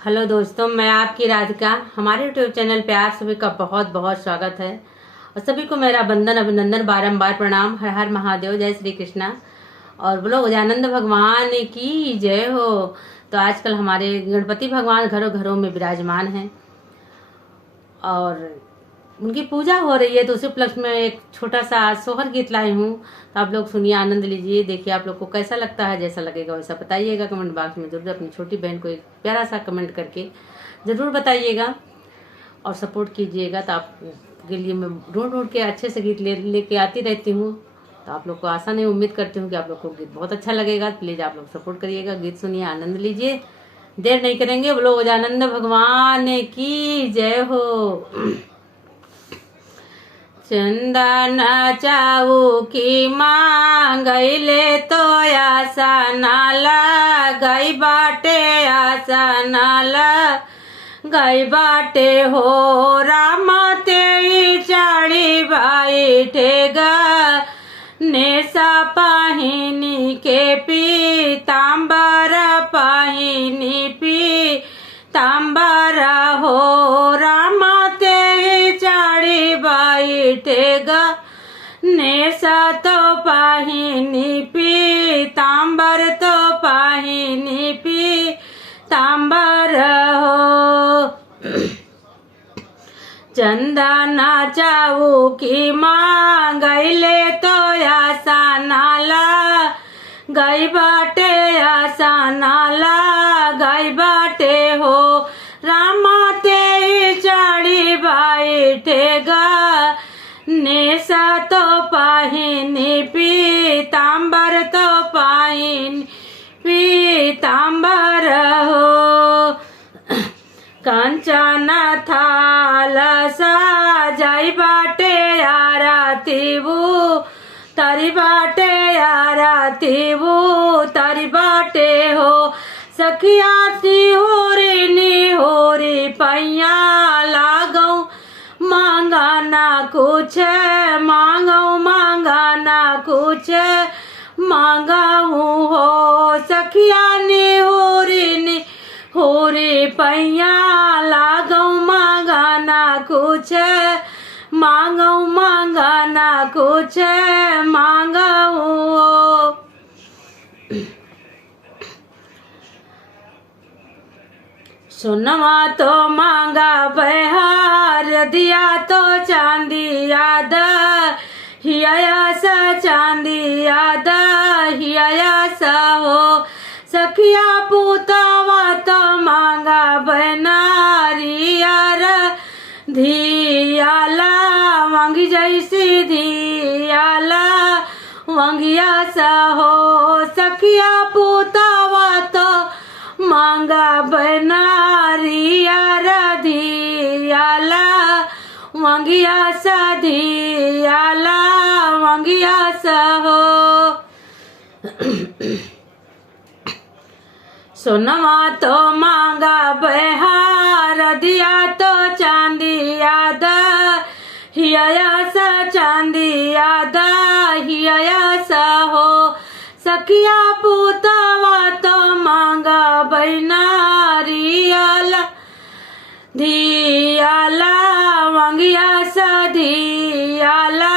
Hello दोस्तों, मैं आपकी राधिका। हमारे यूट्यूब चैनल पे आप सभी का बहुत बहुत स्वागत है और सभी को मेरा वंदन अभिनंदन बारंबार प्रणाम। हर हर महादेव, जय श्री कृष्णा और बोलो गजानंद भगवान की जय हो। तो आजकल हमारे गणपति भगवान घरों घरों में विराजमान हैं और उनकी पूजा हो रही है। तो उसी उपलक्ष्य में एक छोटा सा सोहर गीत लाई हूँ, तो आप लोग सुनिए, आनंद लीजिए। देखिए आप लोग को कैसा लगता है। जैसा लगेगा वैसा बताइएगा कमेंट बॉक्स में जरूर। अपनी छोटी बहन को एक प्यारा सा कमेंट करके जरूर बताइएगा और सपोर्ट कीजिएगा। तो आपके लिए मैं ढूंढ ढूंढ के अच्छे से गीत लेके आती रहती हूँ। तो आप लोग को आशा नहीं, उम्मीद करती हूँ कि आप लोग को गीत बहुत अच्छा लगेगा। प्लीज़ आप लोग सपोर्ट करिएगा, गीत सुनिए, आनंद लीजिए। देर नहीं करेंगे, बोलो गजानंद भगवान की जय हो। चंदन चाऊ मांगले तो आशा नाला गई बाटे, आशा नाला गई बाटे हो। राम ते चाड़ी बैठेगा नेसा पाहिनी के पीताम्बर पाहिनी पीताम्बर हो। राम ते चाड़ी बैठेगा नेसा तो पाहिनी पीताम्बर तो पाहिनी पीताम्बर हो। चंदना चाऊ की मांगले तो आशा नाला गई बाटे, आशा नाला गई बाटे हो। रामा ते चाड़ी बैठेगा नेसा तो पाहिनी पीताम्बर तो पाहिनी पीताम्बर हो। कंचन थाल साजाई बाटे आरती वो तारी बाटे, आरती वो तारी बाटे हो। सखिया सी हो रे पैया लागो मांगा ना कुछ, मांगा ना कुछ मांगाऊ हो। सखिया ने हो रे पैया लागो मांगा ना कुछ, मांगा ना कुछ मांगाऊ हो। सोनवा तो मांगा बहार दिया तो चांदी याद हिया सा, चांदी याद हिया सा हो। सखिया पुतावा तो मांगा बनारियार धियाला वांगी जैसी धियाला वांगिया सा हो। सखिया पुतावा तो मांगा बनारियार धियाला वांगिया सा, धियाला वांगिया सा हो। सोनवा तो मांगा बहार दिया तो चांदी याद हिया सा, चांदी याद हिया सा हो। सखिया पुतावा तो मांगा बनारियाला धियाला वांगिया सा, धियाला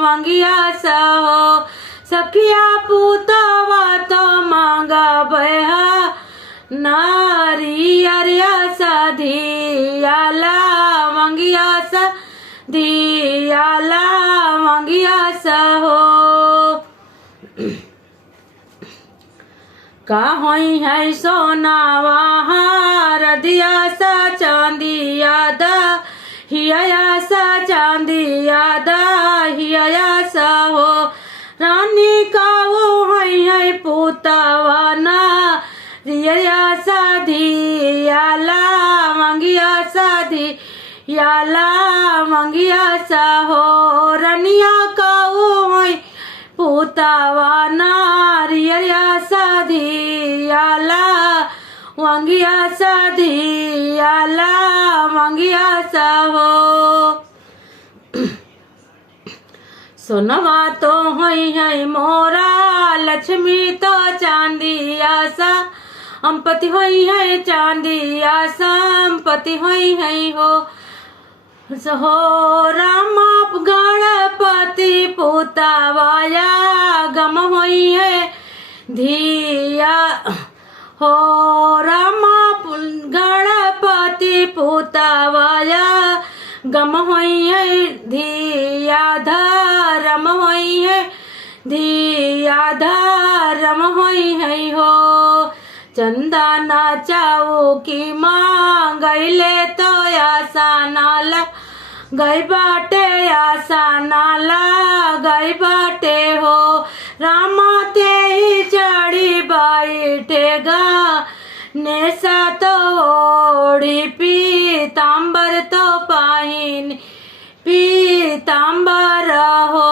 वांगिया सा हो। सखिया पुतावा तो मांगा बहा नारिया सा, धियाला वांगिया सा, धियाला वांगिया सा हो। का होई है सोनावा हार दिया सा, चांदी याद हिया सा, चांदी याद हिया सा हो। रानी का वो है पुतावा ना रिया सा, धियाला वांगिया सा, धियाला वांगिया सा हो। रनिया का वो है पुतावा ना रिया सा, धियाला वांगिया सा, धियाला वांगिया सा हो। सोनवा तो है मोरा लक्ष्मी तो चांदी आसा, अम्पति होई है चांदिया संपत्ति होई है हो राम गणपति पुतावाया गम होई है धिया हो राम गणपति पुतावाया गम होई है धिया धर्म होई है धिया धर्म होई है हो चंदा नाचाओ की माँ गईले तो आशा नाला गई बाटे आशा नाला गई बाटे हो रामा ते ही चढ़ी बैठेगा नेसा तो ओढ़ी पीतांबर तो पाहिन पीतांबर हो।